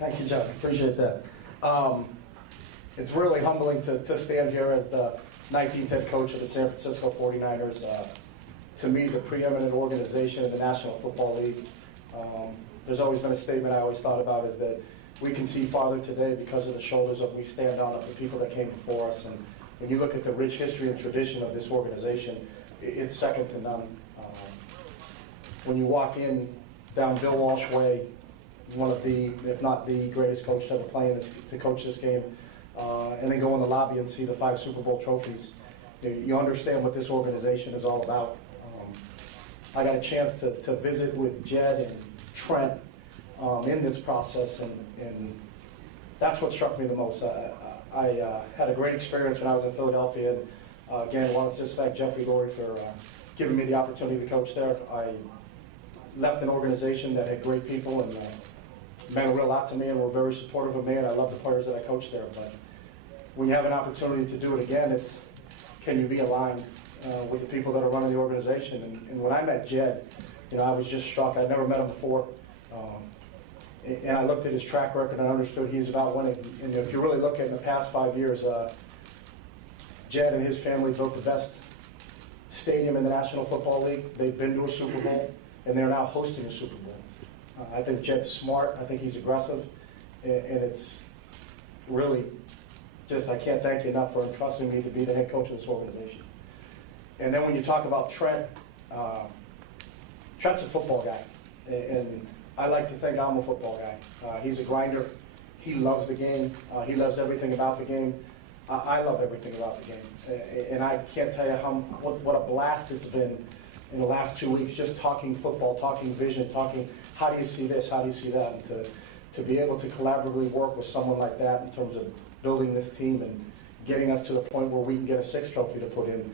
Thank you, John. Appreciate that. It's really humbling to stand here as the 19th head coach of the San Francisco 49ers. To me, the preeminent organization in the National Football League. There's always been a statement I always thought about is that we can see farther today because of the shoulders that we stand on of the people that came before us. And when you look at the rich history and tradition of this organization, it's second to none. When you walk in down Bill Walsh Way, one of the, if not the greatest coach to ever play to coach this game, and then go in the lobby and see the 5 Super Bowl trophies, you understand what this organization is all about. I got a chance to visit with Jed and Trent in this process, and that's what struck me the most. I had a great experience when I was in Philadelphia, and again, I want to just thank Jeffrey Lurie for giving me the opportunity to coach there. I left an organization that had great people and meant a real lot to me and were very supportive of me, and I love the players that I coached there. But when you have an opportunity to do it again, it's can you be aligned with the people that are running the organization? And when I met Jed, I was just struck. I'd never met him before. And I looked at his track record and I understood he's about winning. And if you really look at in the past 5 years, Jed and his family built the best stadium in the National Football League. They've been to a Super Bowl, and they're now hosting a Super Bowl. I think Jed's smart. I think he's aggressive. And it's really just, I can't thank you enough for entrusting me to be the head coach of this organization. And then when you talk about Trent, Trent's a football guy. And I like to think I'm a football guy. He's a grinder. He loves the game. He loves everything about the game. I love everything about the game. And I can't tell you what a blast it's been in the last 2 weeks, just talking football, talking vision, talking how do you see this, how do you see that, and to be able to collaboratively work with someone like that in terms of building this team and getting us to the point where we can get a 6th trophy to put in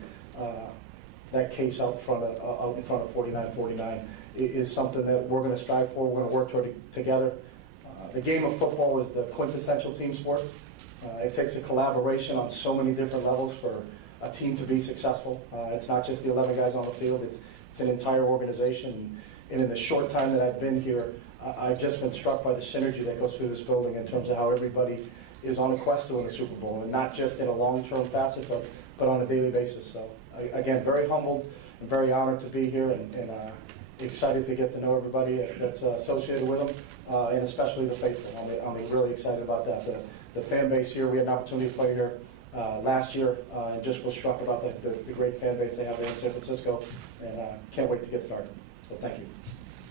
that case out in front of 49-49 is something that we're going to strive for. We're going to work toward it together. The game of football is the quintessential team sport. It takes a collaboration on so many different levels for a team to be successful. It's not just the 11 guys on the field, it's an entire organization. And in the short time that I've been here, I've just been struck by the synergy that goes through this building in terms of how everybody is on a quest to win the Super Bowl, and not just in a long-term facet, but on a daily basis. So again, very humbled and very honored to be here, and excited to get to know everybody that's associated with them, and especially the faithful. I'm really excited about that. The fan base here, we had an opportunity to play here last year, and just was struck about the great fan base they have here in San Francisco, and can't wait to get started. So thank you.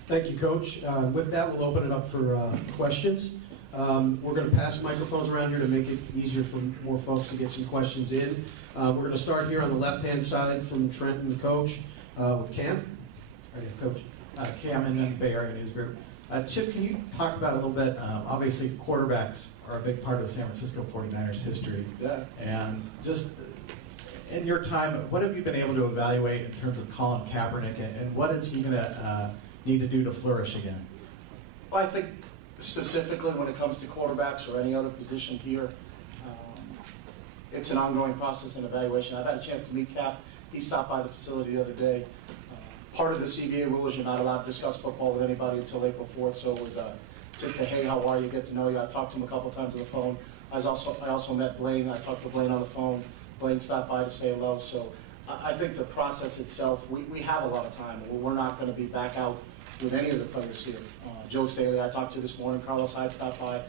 Thank you, Coach. With that, we'll open it up for questions. We're going to pass microphones around here to make it easier for more folks to get some questions in. We're going to start here on the left-hand side from Trent and the coach with Cam. Coach. Cam in the Bay Area News Group. Chip, can you talk about a little bit, obviously quarterbacks are a big part of the San Francisco 49ers history. Yeah. And just in your time, what have you been able to evaluate in terms of Colin Kaepernick, and what is he going to need to do to flourish again? Well, I think specifically when it comes to quarterbacks or any other position here, it's an ongoing process and evaluation. I've had a chance to meet Cap. He stopped by the facility the other day. Part of the CBA rule is you're not allowed to discuss football with anybody until April 4th, so it was just a, hey, how are you, get to know you. I talked to him a couple times on the phone. I also met Blaine. I talked to Blaine on the phone. Blaine stopped by to say hello. So I think the process itself, we have a lot of time. We're not going to be back out with any of the players here. Joe Staley I talked to this morning. Carlos Hyde stopped by.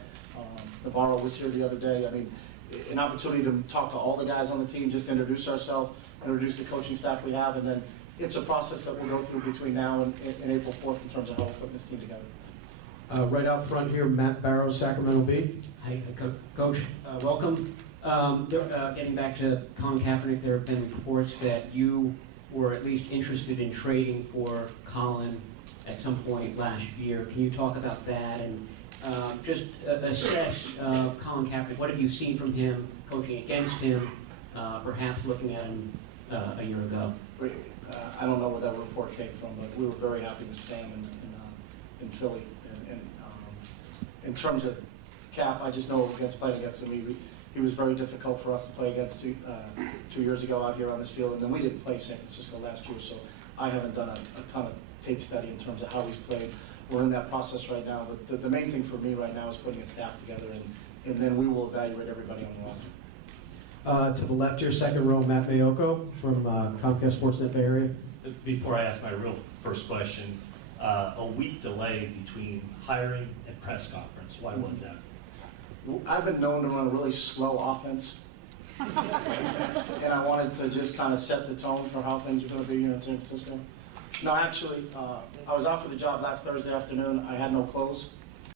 Navarro was here the other day. I mean, an opportunity to talk to all the guys on the team, just introduce ourselves, introduce the coaching staff we have, and then it's a process that we'll go through between now and April 4th in terms of how we put this team together. Right out front here, Matt Barrows, Sacramento Bee. Hi, Coach. Welcome. Getting back to Colin Kaepernick, there have been reports that you were at least interested in trading for Colin at some point last year. Can you talk about that and just assess Colin Kaepernick? What have you seen from him, coaching against him, perhaps looking at him a year ago? I don't know where that report came from, but we were very happy with Sam in Philly. And in terms of Cap, I just know playing against him, he was very difficult for us to play against 2 years ago out here on this field. And then we didn't play San Francisco last year, so I haven't done a ton of tape study in terms of how he's played. we're in that process right now. But the main thing for me right now is putting a staff together, and then we will evaluate everybody on the roster. To the left here, second row, Matt Mayoko from Comcast Sportsnet Bay Area. Before I ask my real first question, a week delay between hiring and press conference. Why was that? I've been known to run a really slow offense, and I wanted to just kind of set the tone for how things are going to be here in San Francisco. No, actually, I was out for the job last Thursday afternoon. I had no clothes,